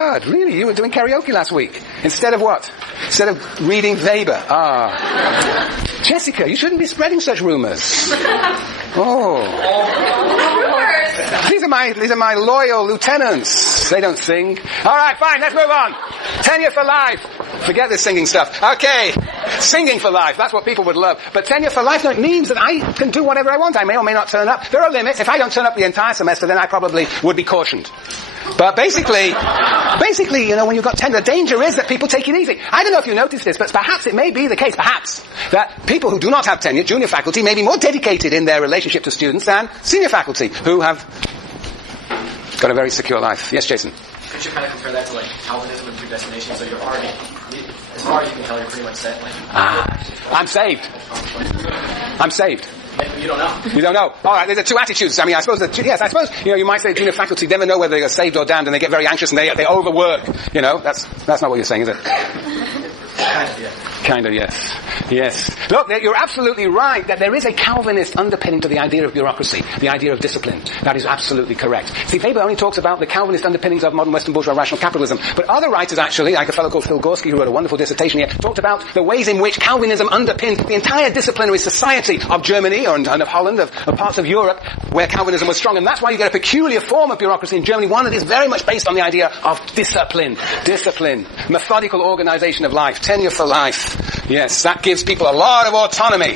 God, really? You were doing karaoke last week. Instead of what? Instead of reading Weber. Jessica, you shouldn't be spreading such rumors. These are my loyal lieutenants. They don't sing. All right, fine, let's move on. Tenure for life. Forget this singing stuff. Okay. Singing for life. That's what people would love. But tenure for life means that I can do whatever I want. I may or may not turn up. There are limits. If I don't turn up the entire semester, then I probably would be cautioned. But basically, when you've got tenure, the danger is that people take it easy. I don't know if you noticed this, but perhaps it may be the case, that people who do not have tenure, junior faculty, may be more dedicated in their relationship to students than senior faculty, who have got a very secure life. Yes, Jason? Could you kind of compare that to, Calvinism and predestination? So you're already, as far as you can tell, you're pretty much set. I'm saved. I'm saved. You don't know. You don't know. All right, there's two attitudes. I suppose you might say junior faculty never know whether they are saved or damned, and they get very anxious and they overwork. That's not what you're saying, is it? Kind of, yes. Yes. Look, you're absolutely right that there is a Calvinist underpinning to the idea of bureaucracy, the idea of discipline. That is absolutely correct. See, Weber only talks about the Calvinist underpinnings of modern Western bourgeois rational capitalism, but other writers actually, like a fellow called Phil Gorski, who wrote a wonderful dissertation here, talked about the ways in which Calvinism underpinned the entire disciplinary society of Germany and of Holland, of parts of Europe, where Calvinism was strong. And that's why you get a peculiar form of bureaucracy in Germany, one that is very much based on the idea of discipline, methodical organization of life, tenure for life. Yes, that gives people a lot of autonomy.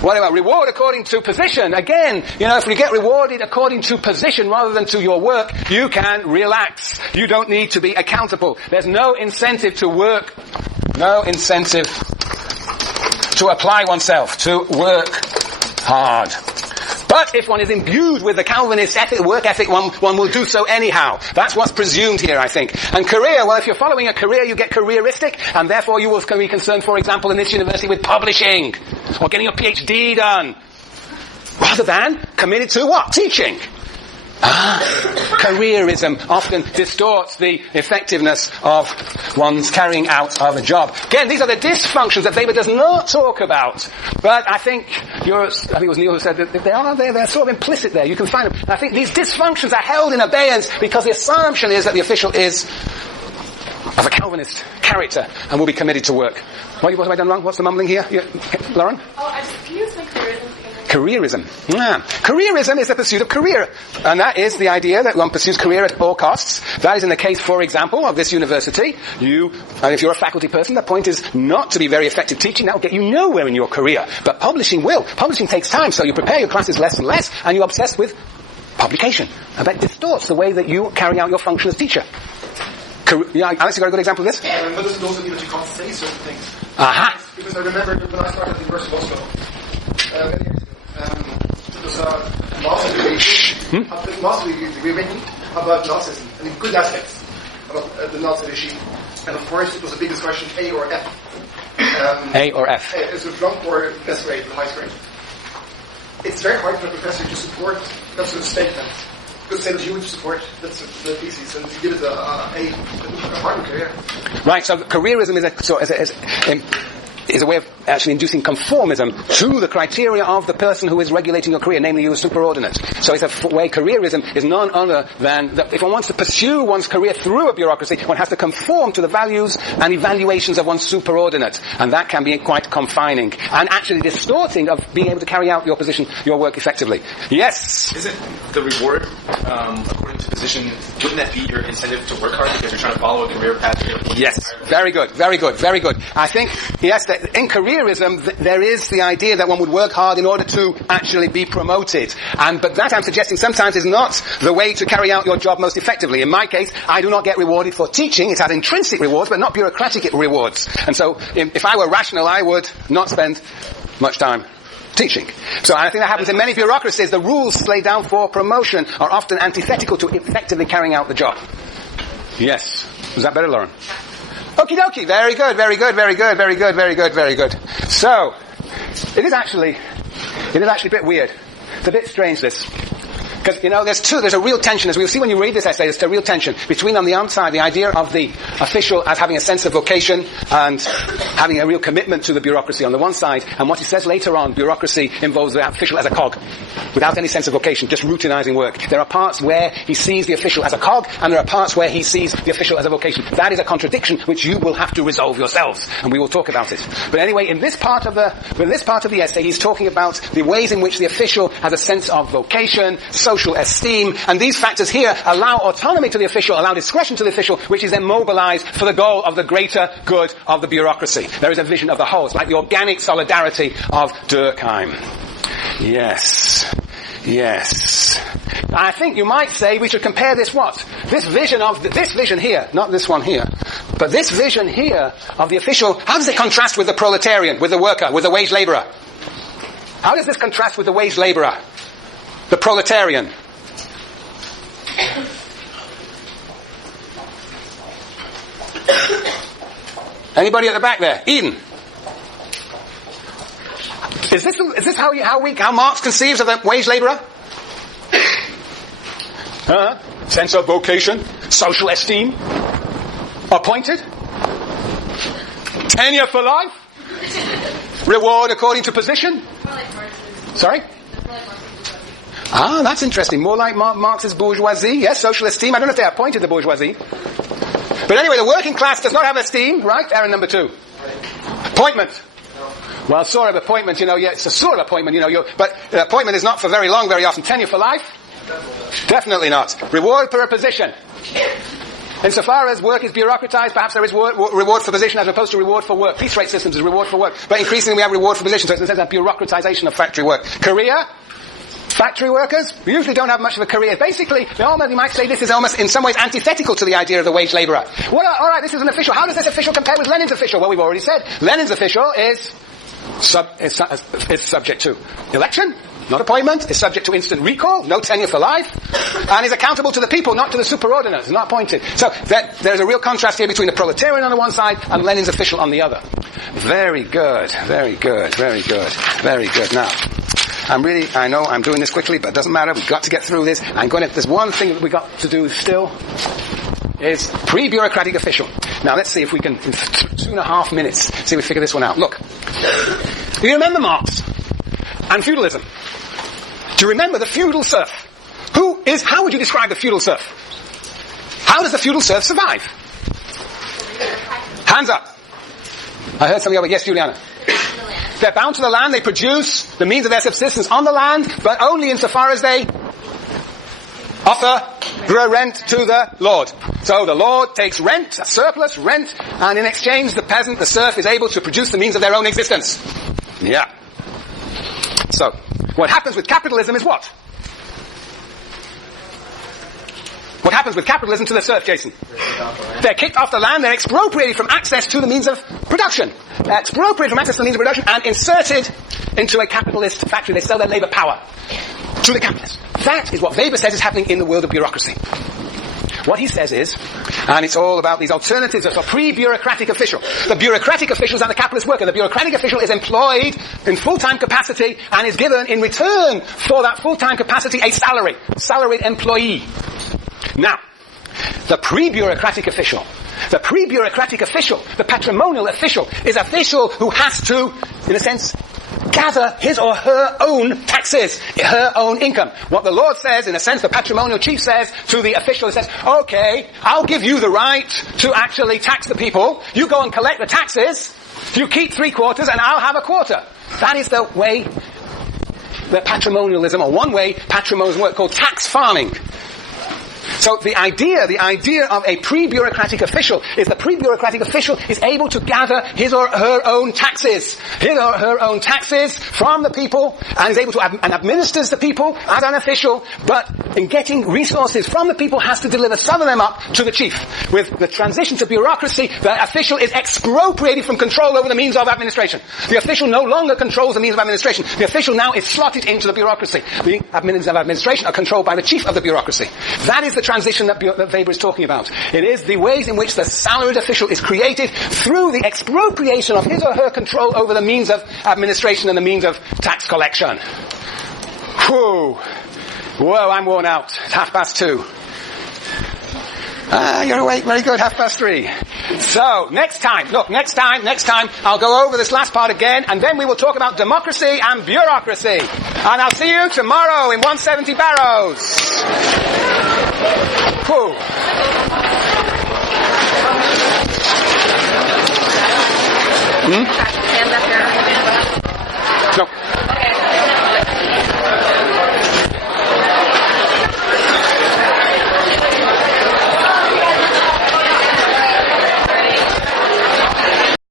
What about reward according to position? Again, if you get rewarded according to position rather than to your work, you can relax. You don't need to be accountable. There's no incentive to work, no incentive to apply oneself, to work hard. But if one is imbued with the Calvinist work ethic, one will do so anyhow. That's what's presumed here, I think. And career, well, if you're following a career, you get careeristic, and therefore you will be concerned, for example, in this university with publishing, or getting a PhD done, rather than committed to what? Teaching. Careerism often distorts the effectiveness of one's carrying out of a job. Again, these are the dysfunctions that Weber does not talk about. But I think it was Neil who said that they're sort of implicit there. You can find them. And I think these dysfunctions are held in abeyance because the assumption is that the official is of a Calvinist character and will be committed to work. What have I done wrong? What's the mumbling here? Lauren? Can you say careerism? Careerism. Careerism is the pursuit of career. And that is the idea that one pursues career at all costs. That is in the case, for example, of this university. And if you're a faculty person, the point is not to be very effective teaching. That will get you nowhere in your career. But publishing will. Publishing takes time, so you prepare your classes less and less, and you're obsessed with publication. And that distorts the way that you carry out your function as teacher. Alex, you got a good example of this? But doesn't also mean that you can't say certain things. Aha! Because I remember when I started at the University of Oslo, many years ago, there was a master degree written about Nazism and the good aspects about the Nazi regime. And of course, it was a big discussion, A or F. A or F. Is it flunk or best grade, the highest grade? It's very hard for a professor to support that sort of statement. Because say that you would support the thesis and you give it a hard career. Right, so careerism is a way of actually inducing conformism to the criteria of the person who is regulating your career, namely you as superordinate. So it's a way careerism is none other than that if one wants to pursue one's career through a bureaucracy, one has to conform to the values and evaluations of one's superordinate. And that can be quite confining and actually distorting of being able to carry out your position, your work effectively. Yes? Isn't the reward, according to position, wouldn't that be your incentive to work hard because you're trying to follow a career path? Yes. Very good. I think, yes, that in careerism, there is the idea that one would work hard in order to actually be promoted. But that I'm suggesting sometimes is not the way to carry out your job most effectively. In my case, I do not get rewarded for teaching. It has intrinsic rewards, but not bureaucratic rewards. And so, if I were rational, I would not spend much time teaching. So I think that happens in many bureaucracies. The rules laid down for promotion are often antithetical to effectively carrying out the job. Yes. Was that better, Lauren? Okie dokie. Very good. So, it is actually a bit weird. It's a bit strange, this. Because, there's a real tension, as we'll see when you read this essay, there's a real tension between, on the one side, the idea of the official as having a sense of vocation and having a real commitment to the bureaucracy on the one side, and what he says later on, bureaucracy involves the official as a cog, without any sense of vocation, just routinizing work. There are parts where he sees the official as a cog, and there are parts where he sees the official as a vocation. That is a contradiction which you will have to resolve yourselves, and we will talk about it. But anyway, in this part of the essay, he's talking about the ways in which the official has a sense of vocation, social esteem, and these factors here allow autonomy to the official, allow discretion to the official, which is then mobilized for the goal of the greater good of the bureaucracy. There is a vision of the whole. It's like the organic solidarity of Durkheim. Yes. I think you might say we should compare this this vision here, not this one here, but this vision here of the official, how does it contrast with the proletarian, with the worker, with the wage laborer? How does this contrast with the wage laborer? The proletarian? Anybody at the back there? Eden. Is this how Marx conceives of the wage laborer? Sense of vocation, social esteem, appointed, tenure for life, reward according to position. Sorry? That's interesting. More like Marx's bourgeoisie. Yes, social esteem. I don't know if they appointed the bourgeoisie. But anyway, the working class does not have esteem, right? Error number 2. Appointment. Well, sort of appointment, it's a sort of appointment, but the appointment is not for very long, very often. Tenure for life? Definitely not. Reward for a position. Insofar as work is bureaucratized, perhaps there is reward for position as opposed to reward for work. Piece rate systems is reward for work. But increasingly we have reward for position, so it's a sense of bureaucratization of factory work. Career? Factory workers usually don't have much of a career. Basically, you might say this is almost in some ways antithetical to the idea of the wage laborer. Well, alright, this is an official. How does this official compare with Lenin's official? Well, we've already said. Lenin's official is subject to election, not appointment, is subject to instant recall, no tenure for life, and is accountable to the people, not to the superordinates, not appointed. So there's a real contrast here between the proletarian on the one side and Lenin's official on the other. Very good. Now, I know I'm doing this quickly, but it doesn't matter. We've got to get through this. There's one thing that we've got to do still, is pre-bureaucratic official. Now let's see if we can, in 2.5 minutes, see if we figure this one out. Look. Do you remember Marx and feudalism? Do you remember the feudal serf? How would you describe the feudal serf? How does the feudal serf survive? Hands up. I heard something over. Yes, Juliana. They're bound to the land, they produce the means of their subsistence on the land, but only insofar as they offer rent to the Lord. So the Lord takes rent, a surplus rent, and in exchange the peasant, the serf, is able to produce the means of their own existence. Yeah. So, what happens with capitalism is what? What happens with capitalism to the serf, Jason? They're kicked off the land, they're expropriated from access to the means of production. They're expropriated from access to the means of production and inserted into a capitalist factory. They sell their labor power to the capitalist. That is what Weber says is happening in the world of bureaucracy. What he says is, and it's all about these alternatives of a pre-bureaucratic official. The bureaucratic official is not the capitalist worker. The bureaucratic official is employed in full-time capacity and is given in return for that full-time capacity a salary. Salaried employee. Now, the pre-bureaucratic official, the patrimonial official, is an official who has to, in a sense, gather his or her own taxes, her own income. What the Lord says, in a sense, the patrimonial chief says to the official, he says, okay, I'll give you the right to actually tax the people. You go and collect the taxes. You keep 3/4 and I'll have 1/4. That is the way that patrimonialism, or one way patrimonialism works, called tax farming. So the idea of a pre-bureaucratic official is the pre-bureaucratic official is able to gather his or her own taxes from the people, and is able to and administers the people as an official, but in getting resources from the people has to deliver some of them up to the chief. With the transition to bureaucracy, the official is expropriated from control over the means of administration. The official no longer controls the means of administration. The official now is slotted into the bureaucracy. The means of administration are controlled by the chief of the bureaucracy. That is the transition that Weber is talking about. It is the ways in which the salaried official is created through the expropriation of his or her control over the means of administration and the means of tax collection. Whew. Whoa, I'm worn out. It's 2:30. You're awake. Very good. 3:30. So, next time, I'll go over this last part again, and then we will talk about democracy and bureaucracy. And I'll see you tomorrow in 170 Barrows. Whew.